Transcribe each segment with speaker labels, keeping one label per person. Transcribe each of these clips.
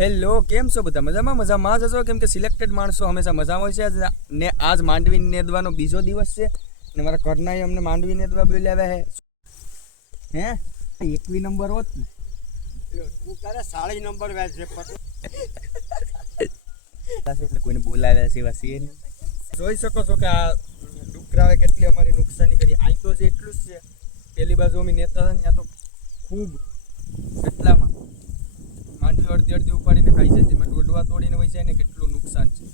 Speaker 1: Hello કેમ છો બધા? મજામાં? મજામાં જ હશો? કેમ કે સિલેક્ટેડ માણસો હંમેશા મજામાં હોય છે. ને આજ માંડવી નેદવાનો બીજો દિવસ છે ને મારા ઘરના અમને માંડવી નેદવા બોલાવ્યા હે હે? એકવી નંબર હોત ને.
Speaker 2: તું તારે સાડી નંબર વેચ
Speaker 1: એટલે કોઈને બોલાવ્યા છે નહીં. જોઈ શકો છો કે આ ડુકરાવે કેટલી અમારી નુકસાની કરી. અહીં તો જે એટલું જ છે. પેલી બાજુ અમે નેતા હતા ત્યાં તો ખૂબ એટલામાં. માંડવી અડધી અડધી ખાઈ છે તેમાં દોડવા તોડીને વહી જાય ને કેટલું નુકસાન છે.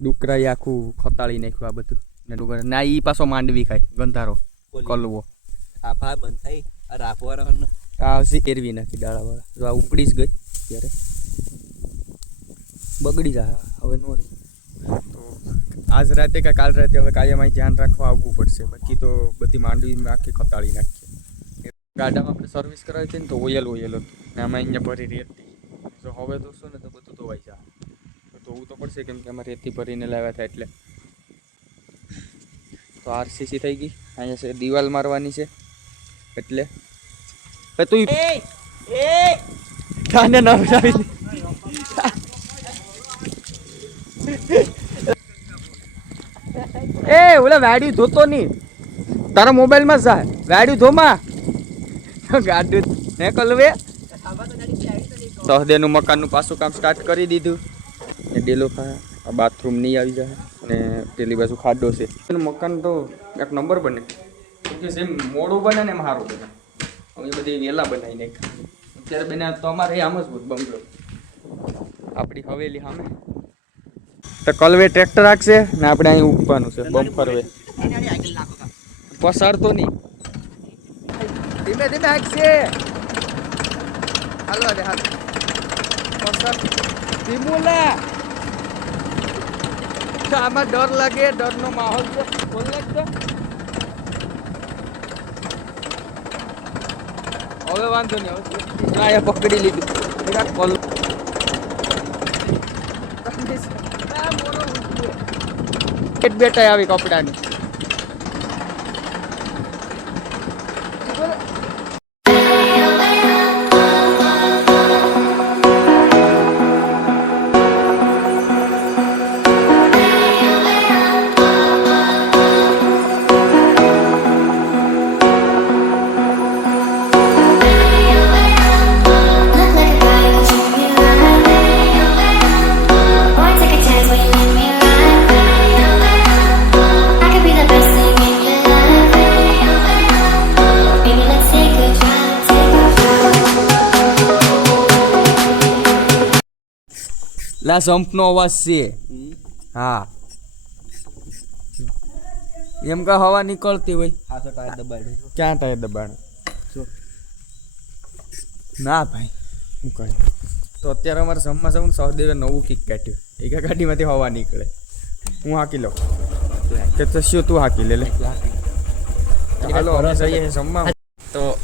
Speaker 1: ડુકરાએ આખું ખતાળી નાખ્યું આ બધું. ને ડુકરા ના ઈ પાછો માંડવી ખાય ગંધારો કલવો.
Speaker 2: આભા બંધ થઈ આ રાખવાનો
Speaker 1: આવશે એરવી નાખી ડાળાવાળા જો આ ઉપડી જ ગઈ ત્યારે. બગડી જાય હવે નો રહી. આજ રાતે કે કાલ રાતે હવે કાયમ ધ્યાન રાખવા આવવું પડશે. બાકી તો બધી માંડવી આખી ખતાળી નાખીએ ગાડામાં આપણે સર્વિસ કરાવી છે ને તો ઓયલ ઓયલ હતું. ને આમાં અહીંયા ભરી રેતી. જો હવે તો શું ને તો બધું ધોવાઈ જાય. તો ધોવું તો પડશે કેમ કે અમે રેતી ભરીને લાવ્યા હતા એટલે. તો આરસીસી થઈ ગઈ. અહીંયા છે દિવાલ મારવાની છે. એટલે. એ તું તાને ઓલા વાડી ધોતો નહીં. તારા મોબાઈલમાં જા વાડી ધોમાં. ગાડું હે કલવે તહદેનું મકાનનું પાછું કામ સ્ટાર્ટ કરી દીધું. ને ડેલો બાથરૂમ નહીં આવી જાય. ને પેલી બાજુ ખાડો છે. મકાન તો એક નંબર બને. જેમ મોડું બને ને એમ બને. અમે બધી વેલા બનાવી નાખ અત્યારે બને તો અમારે આમ જ બંગલો. આપણી હવેલી સામે. તો કલવે ટ્રેક્ટર રાખશે ને આપણે અહીં ઉભવાનું છે બમ્પર વે પસાર તો નહીં. ધીમે ધીમે આખશે હાલો દે હાલ. પસાર. ધીમુલા. આમાં ડર લાગે ડરનો માહોલ છે. બોલ લાગતો હવે વાંધો નહીં હવે પકડી લીધું. કોલ એક બેટા આવી કપડાની. લા સંપનો અવાજ છે. હા. એમ કા હવા નીકળતી હોય. ક્યાં ટાયર દબાણ? ના ભાઈ. હું કહે. તો અત્યારે અમારે સમમાં જવું સહદેવે નવું કિક કાઢ્યું. એક ગાડીમાંથી હવા નીકળે. હું હાકી લઉં. કે તો શું તું હાકી લે લે. હાલો અમે જઈએ સમમાં તો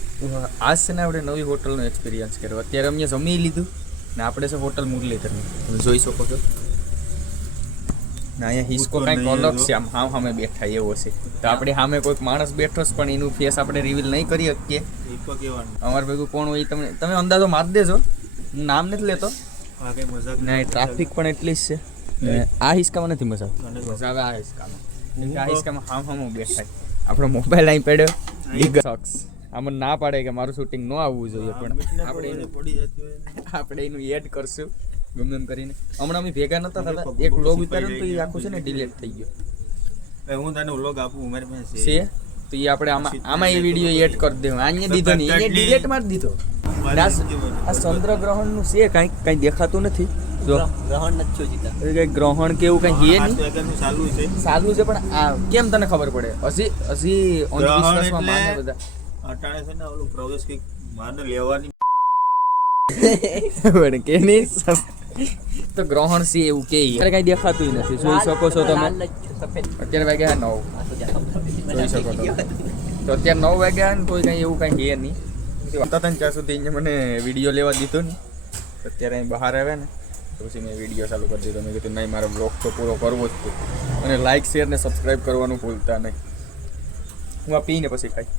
Speaker 1: આજ છે ને આપણે નવી હોટલનો એક્સપિરિયન્સ કર્યો. અત્યારે અમે જમી લીધું. ને આપણે છે હોટલ મુરલીધરની. તમે જોઈ શકો છો. ના અહીંયા હિસ્કો કાંઈક અલગ છે આમ હામ સામે બેઠા એવો છે. તો આપણે સામે કોઈક માણસ બેઠો છે પણ એનું ફેસ આપણે રિવીલ નહીં કરી શકીએ. અમારે ભેગું કોણ હોય તમે તમે અંદાજો મારી દેજો. હું નામ નથી લેતો. ના ટ્રાફિક પણ એટલી જ છે. આ હિસ્કામાં નથી મજા મજા આવે આ હિસ્કામાં. આ હિસ્કામાં હામ હામ બેઠા આપણો મોબાઈલ અહીં પડ્યો. બિગ શોક્સ આમાં ના પાડે કે મારું શૂટિંગ ન આવવું જોઈએ પણ આપણે એનું આપણે એનું એડ કરશું ગમે એમ કરીને. હમણાં અમે ભેગા નતા થતા. એક લોગ ઉતાર્યો તો એ આખું છે ને ડિલીટ થઈ ગયો.
Speaker 3: હું તને વ્લોગ આપું મારી પાસે
Speaker 1: છે. તો એ આપણે આમાં આમાં એ વીડિયો એડ કરી દેવું અહીંયા દીધો નહીં. અહીંયા ડિલીટ મારી દીધો. આ ચંદ્ર ગ્રહણનું છે કઈ કઈ દેખાતું નથી. જો.
Speaker 2: ગ્રહણ નથી
Speaker 1: એ ગ્રહણ કે એવું કાંઈ છે
Speaker 3: આ
Speaker 1: નહીં.
Speaker 3: ચાલુ છે.
Speaker 1: સારું છે પણ આ કેમ તને ખબર પડે? હજી હજી અંધવિશ્વાસમાં માને બધા.
Speaker 3: અટાણે છે ને ઓલું પ્રવેશ કે માને લેવાની.
Speaker 1: પણ કે નહીં તો ગ્રહણ છે એવું કે અત્યારે કઈ દેખાતું નથી. જોઈ શકો છો તમે. અત્યારે વાગ્યા નવ. જોઈ શકો છો તો અત્યારે નવ વાગ્યા ને કોઈ કઈ એવું કઈ હે નહીં. હતા ને ત્યાં સુધી અહીંયા મને વીડિયો લેવા દીધો ને. અત્યારે અહીં બહાર આવ્યા ને પછી મેં વીડિયો ચાલુ કરી દીધો. મેં કીધું નહીં મારો બ્લોગ તો પૂરો કરવો જ તો અને લાઇક શેર ને સબસ્ક્રાઈબ કરવાનું ભૂલતા નહીં. હું આ પીને પછી ખાઈ